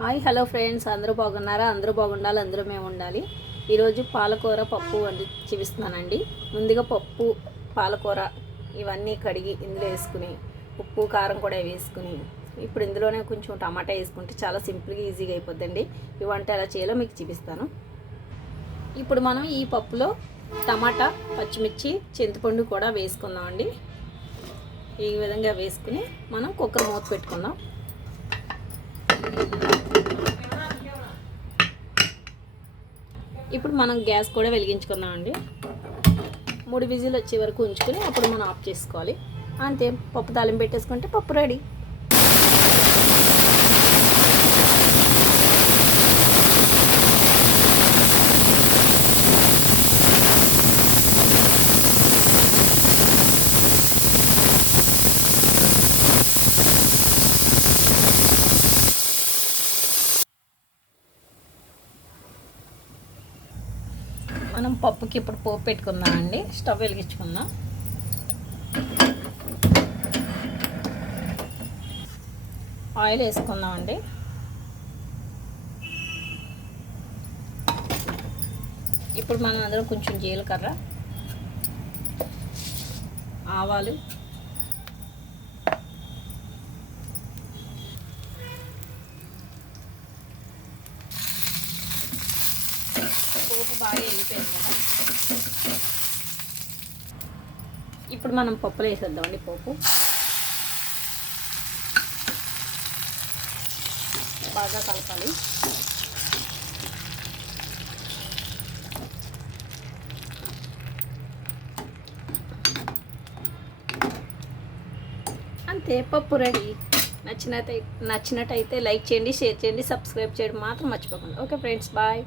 Hi hello friends, అందరూ బాగున్నారా? అందరూ బాగుండాలి, అందరూ మేము ఉండాలి. ఈరోజు పాలకూర పప్పు వండి చూపిస్తున్నానండి. ముందుగా పప్పు, పాలకూర ఇవన్నీ కడిగి ఇందులో వేసుకుని ఉప్పు కారం కూడా వేసుకుని ఇప్పుడు ఇందులోనే కొంచెం టమాటా వేసుకుంటే చాలా సింపుల్గా ఈజీగా అయిపోద్దండి. ఈ వంట ఎలా చేయాలో మీకు చూపిస్తాను. ఇప్పుడు మనం ఈ పప్పులో టమాటా, పచ్చిమిర్చి, చింతపండు కూడా వేసుకుందామండి. ఈ విధంగా వేసుకుని మనం కుక్కర్ మూత పెట్టుకుందాం. ఇప్పుడు మనం గ్యాస్ కూడా వెలిగించుకుందామండి. 3 విజిల్ వచ్చే వరకు ఉంచుకొని అప్పుడు మనం ఆఫ్ చేసుకోవాలి. అంతే, పప్పు తాలింపు పెట్టేసుకుంటే పప్పు రెడీ. మనం పప్పుకి ఇప్పుడు పోపు పెట్టుకుందామండి. స్టవ్ వెలిగించుకుందాం. ఆయిల్ వేసుకుందామండి. ఇప్పుడు మనం అందులో కొంచెం జీలకర్ర, ఆవాలు, పోపు బాగా వేగిపోయింది కదా, ఇప్పుడు మనం పప్పులో వేసేద్దామండి. పోపు బాగా కలపాలి. అంతే, పప్పు రెడీ. నచ్చినట్టయితే లైక్ చేయండి, షేర్ చేయండి, సబ్స్క్రైబ్ చేయడం మాత్రం మర్చిపోకండి. Okay friends, bye.